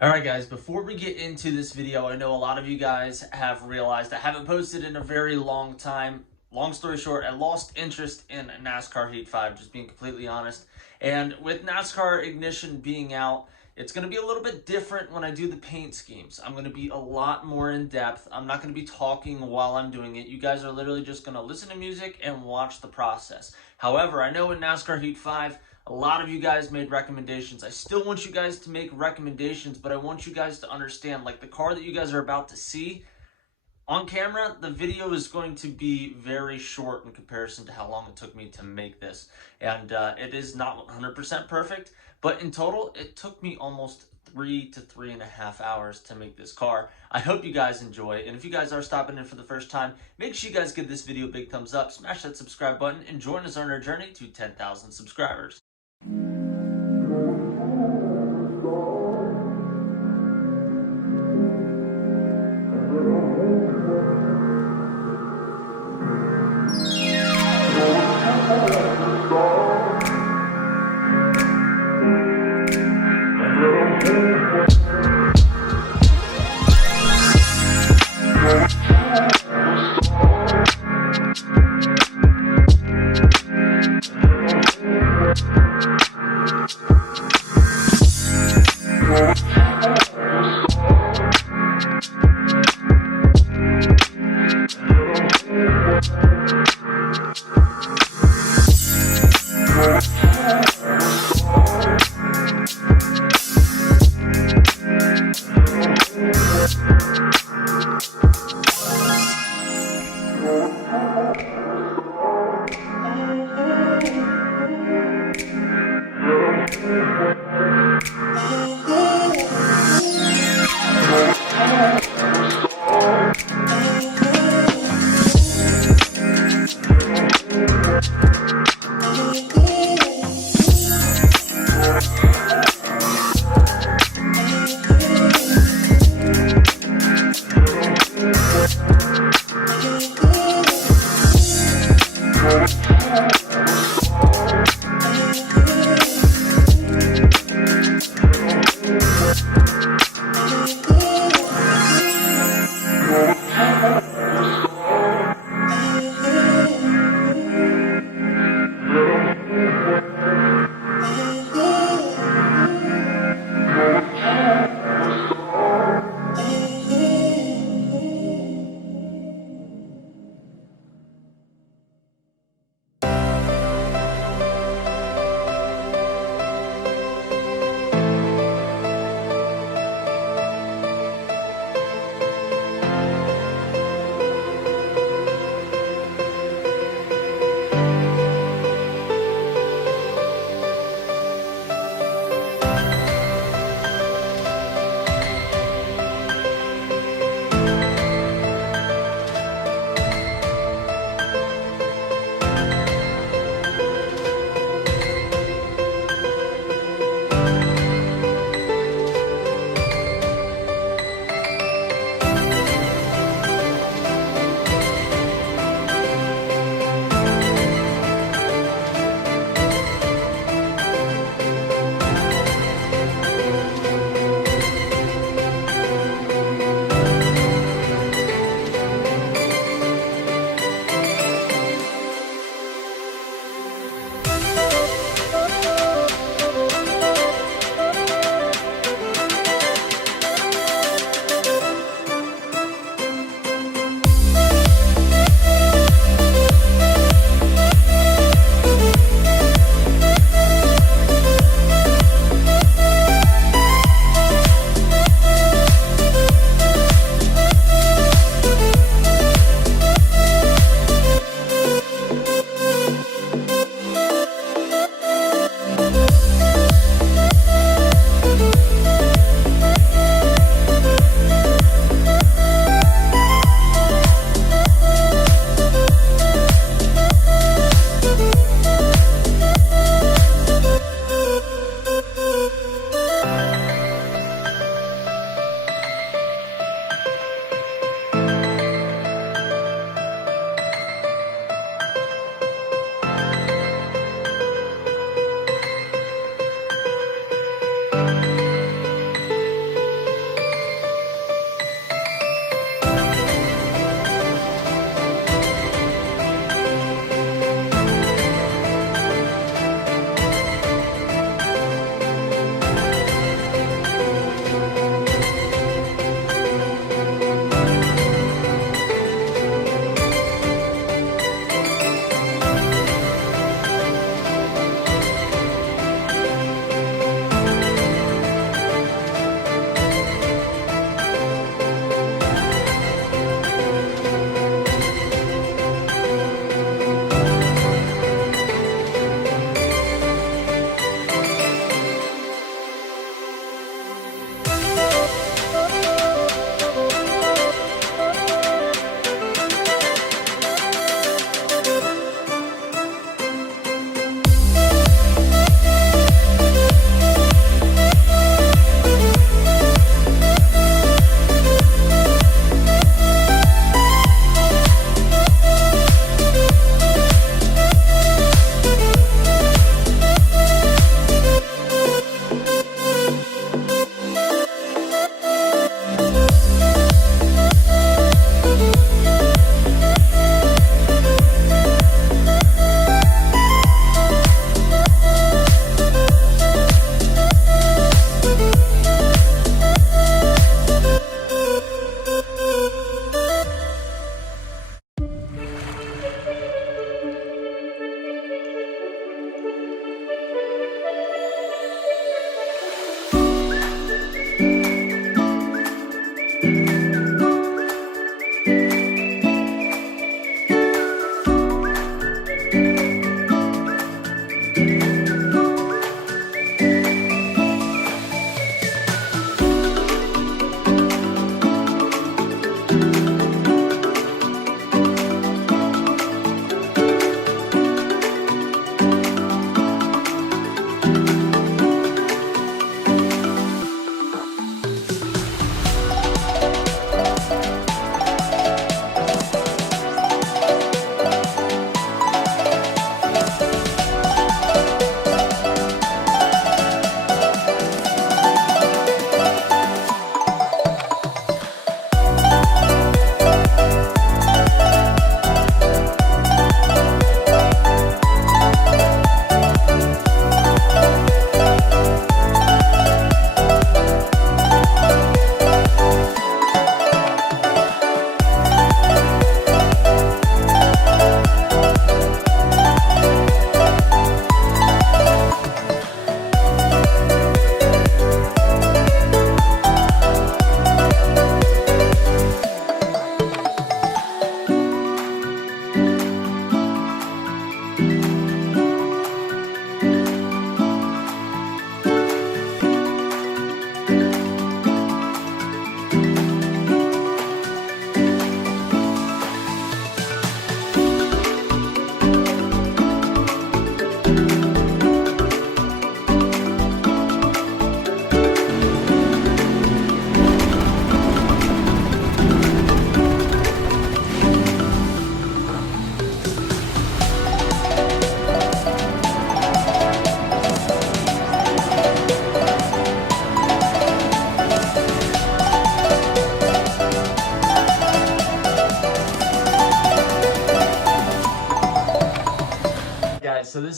All right, guys, before we get into this video, I know a lot of you guys have realized I haven't posted in a very long time. Long story short, I lost interest in NASCAR Heat 5, just being completely honest. And with NASCAR Ignition being out, it's going to be a little bit different when I do the paint schemes. I'm going to be a lot more in depth. I'm not going to be talking while I'm doing it. You guys are literally just going to listen to music and watch the process. However, I know in NASCAR Heat 5, a lot of you guys made recommendations. I still want you guys to make recommendations, but I want you guys to understand, like the car that you guys are about to see on camera, the video is going to be very short in comparison to how long it took me to make this. And it is not 100% perfect, but in total, it took me almost 3 to 3.5 hours to make this car. I hope you guys enjoy, and if you guys are stopping in for the first time, make sure you guys give this video a big thumbs up, smash that subscribe button, and join us on our journey to 10,000 subscribers.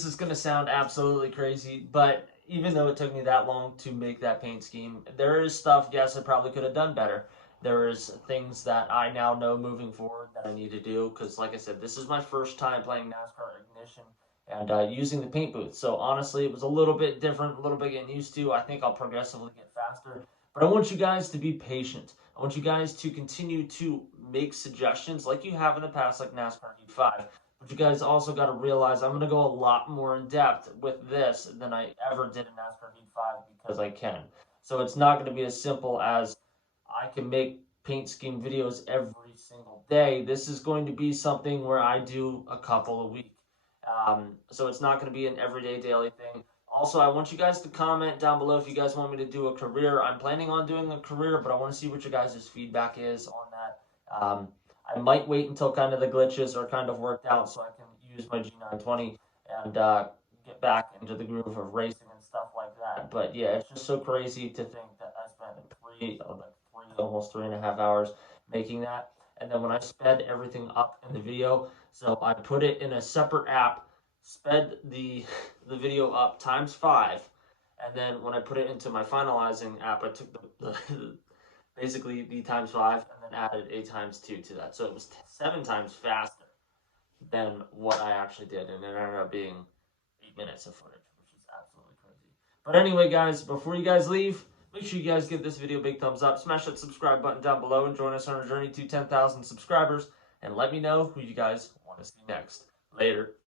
this is going to sound absolutely crazy, but even though it took me that long to make that paint scheme, there is stuff, yes, I probably could have done better. There is things that I now know moving forward that I need to do because, like I said, this is my first time playing NASCAR Ignition and using the paint booth. So honestly, it was a little bit different, a little bit getting used to. I think I'll progressively get faster. But I want you guys to be patient. I want you guys to continue to make suggestions like you have in the past, like NASCAR Heat 5. But you guys also got to realize I'm going to go a lot more in depth with this than I ever did in NASCAR Heat 5 because I can. So it's not going to be as simple as I can make paint scheme videos every single day. This is going to be something where I do a couple a week. So it's not going to be an everyday daily thing. Also, I want you guys to comment down below if you guys want me to do a career. I'm planning on doing a career, but I want to see what your guys' feedback is on that. I might wait until kind of the glitches are kind of worked out so I can use my G920 and get back into the groove of racing and stuff like that. But yeah, it's just so crazy to think that I spent almost 3.5 hours making that. And then when I sped everything up in the video, so I put it in a separate app, sped the video up ×5, and then when I put it into my finalizing app, I took the basically the ×5 and then added a ×2 to that. So it was 7 times faster than what I actually did, and it ended up being 8 minutes of footage, which is absolutely crazy. But anyway, guys, before you guys leave, make sure you guys give this video a big thumbs up, smash that subscribe button down below, and join us on our journey to 10,000 subscribers, and let me know who you guys want to see next. Later.